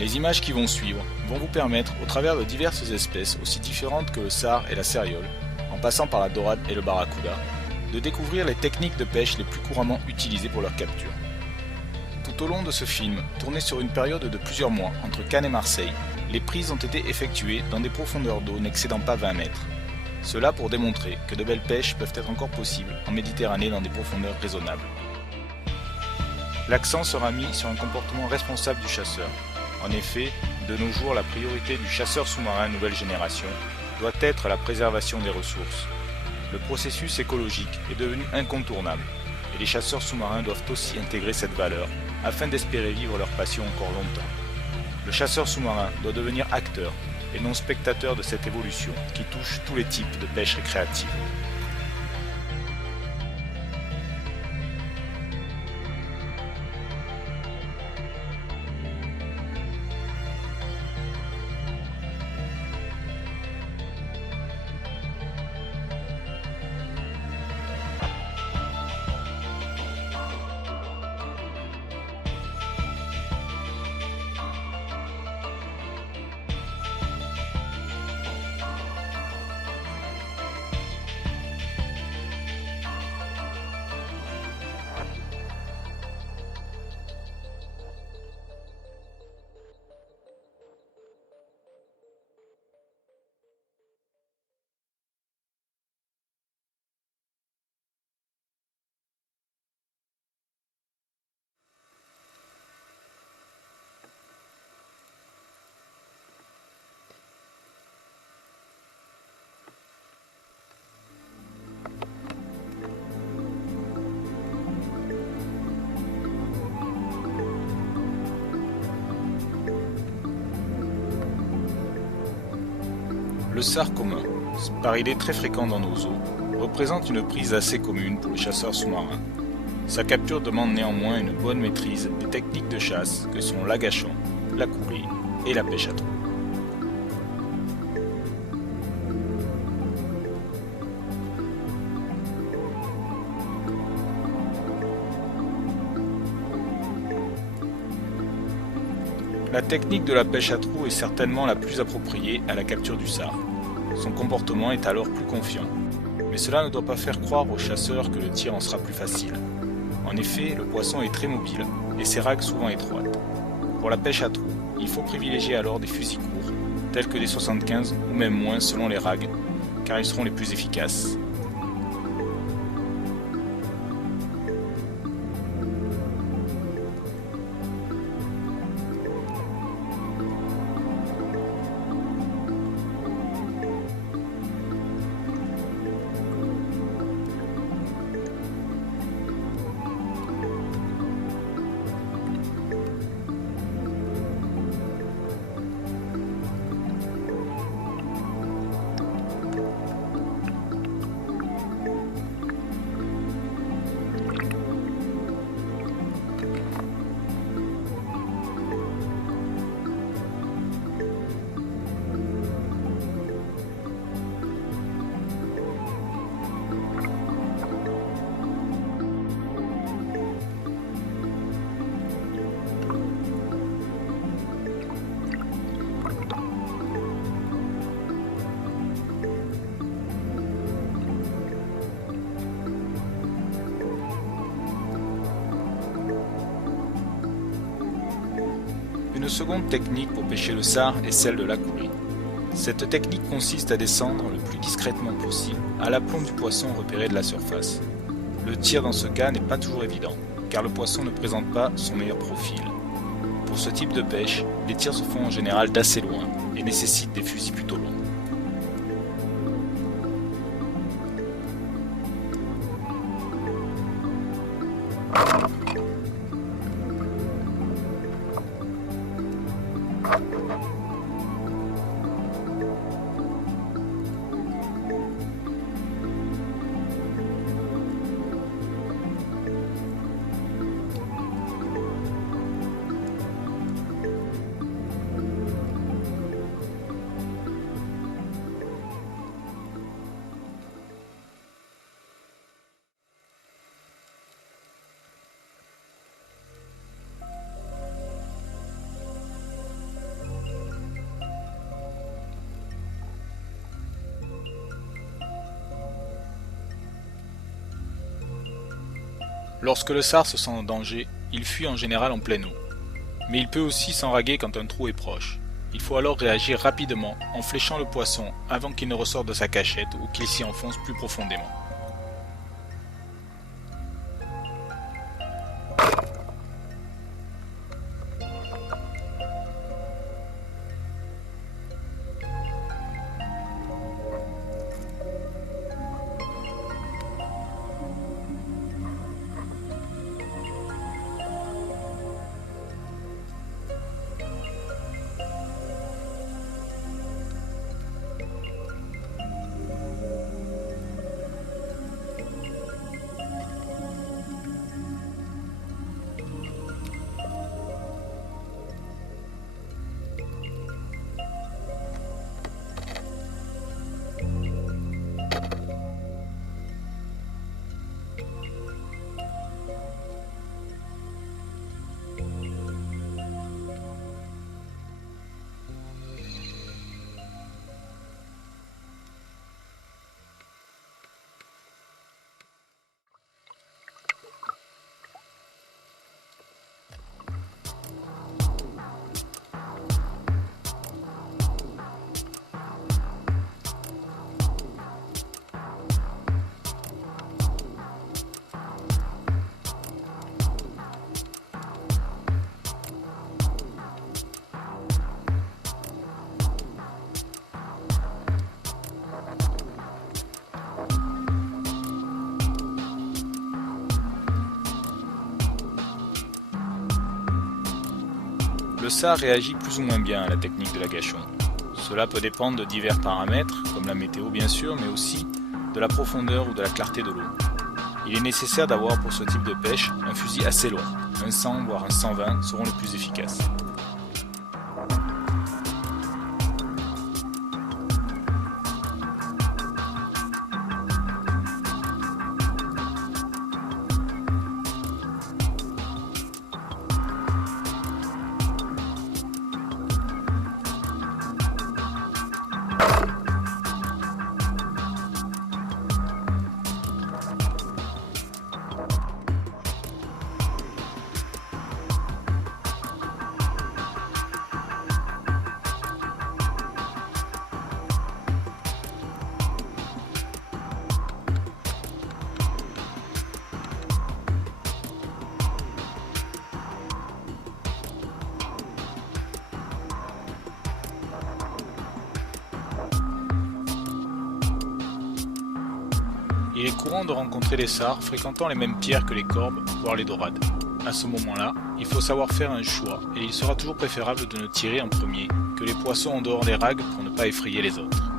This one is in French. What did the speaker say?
Les images qui vont suivre vont vous permettre, au travers de diverses espèces aussi différentes que le sard et la céréole, en passant par la dorade et le barracuda, de découvrir les techniques de pêche les plus couramment utilisées pour leur capture. Tout au long de ce film, tourné sur une période de plusieurs mois entre Cannes et Marseille, les prises ont été effectuées dans des profondeurs d'eau n'excédant pas 20 mètres. Cela pour démontrer que de belles pêches peuvent être encore possibles en Méditerranée dans des profondeurs raisonnables. L'accent sera mis sur un comportement responsable du chasseur. En effet, de nos jours, la priorité du chasseur sous-marin nouvelle génération doit être la préservation des ressources. Le processus écologique est devenu incontournable et les chasseurs sous-marins doivent aussi intégrer cette valeur afin d'espérer vivre leur passion encore longtemps. Le chasseur sous-marin doit devenir acteur et non spectateur de cette évolution qui touche tous les types de pêche récréative. Le sard commun, par il est très fréquent dans nos eaux, représente une prise assez commune pour le chasseur sous-marin. Sa capture demande néanmoins une bonne maîtrise des techniques de chasse que sont l'agachon, la coulée et la pêche à trous. La technique de la pêche à trous est certainement la plus appropriée à la capture du sard. Son comportement est alors plus confiant. Mais cela ne doit pas faire croire aux chasseurs que le tir en sera plus facile. En effet, le poisson est très mobile et ses ragues souvent étroites. Pour la pêche à trous, il faut privilégier alors des fusils courts, tels que des 75 ou même moins selon les ragues, car ils seront les plus efficaces. Une seconde technique pour pêcher le sard est celle de la coulée. Cette technique consiste à descendre le plus discrètement possible à l'aplomb du poisson repéré de la surface. Le tir dans ce cas n'est pas toujours évident, car le poisson ne présente pas son meilleur profil. Pour ce type de pêche, les tirs se font en général d'assez loin et nécessitent des fusils plutôt longs. Lorsque le sard se sent en danger, il fuit en général en pleine eau. Mais il peut aussi s'enraguer quand un trou est proche. Il faut alors réagir rapidement en fléchant le poisson avant qu'il ne ressorte de sa cachette ou qu'il s'y enfonce plus profondément. Le sard réagit plus ou moins bien à la technique de l'agachon. Cela peut dépendre de divers paramètres, comme la météo bien sûr, mais aussi de la profondeur ou de la clarté de l'eau. Il est nécessaire d'avoir pour ce type de pêche un fusil assez long, un 100 voire un 120 seront les plus efficaces. Il est courant de rencontrer des sards fréquentant les mêmes pierres que les corbes, voire les dorades. À ce moment-là, il faut savoir faire un choix et il sera toujours préférable de ne tirer en premier que les poissons en dehors des rags pour ne pas effrayer les autres.